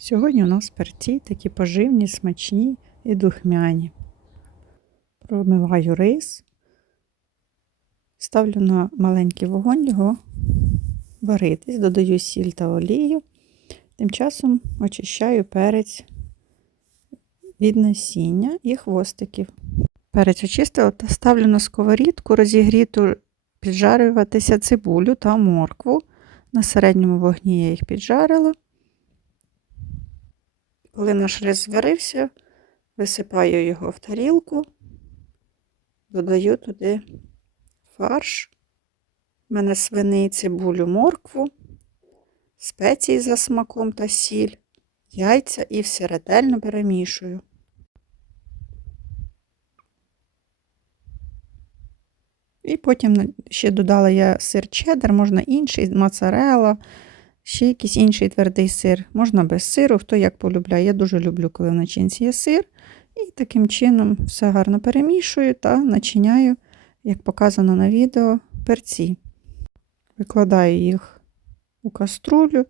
Сьогодні у нас перці такі поживні, смачні і духмяні. Промиваю рис, ставлю на маленький вогонь його варитись, додаю сіль та олію. Тим часом очищаю перець від насіння і хвостиків. Перець очистила та ставлю на сковорідку розігріту піджарюватися цибулю та моркву. На середньому вогні я їх піджарила. Коли наш рис зварився, висипаю його в тарілку, додаю туди фарш, У мене свини, цибулю, моркву, спеції за смаком та сіль, яйця і все ретельно перемішую. І потім ще додала я сир чеддер, можна інший, моцарелла, ще якийсь інший твердий сир. Можна без сиру, хто як полюбляє. Я дуже люблю, коли в начинці є сир. І таким чином все гарно перемішую та начиняю, як показано на відео, перці. Викладаю їх у каструлю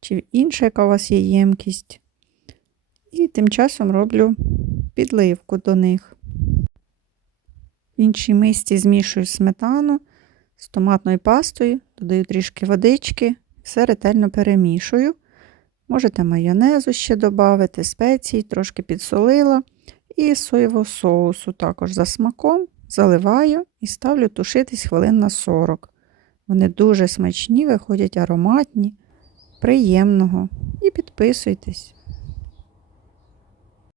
чи інша, яка у вас є ємкість. І тим часом роблю підливку до них. В іншій мисці змішую сметану з томатною пастою, додаю трішки водички, все ретельно перемішую. Можете майонезу ще додати, спецій, трошки підсолила. І соєвого соусу також за смаком заливаю і ставлю тушитись хвилин на 40. Вони дуже смачні, виходять ароматні, приємного. І підписуйтесь.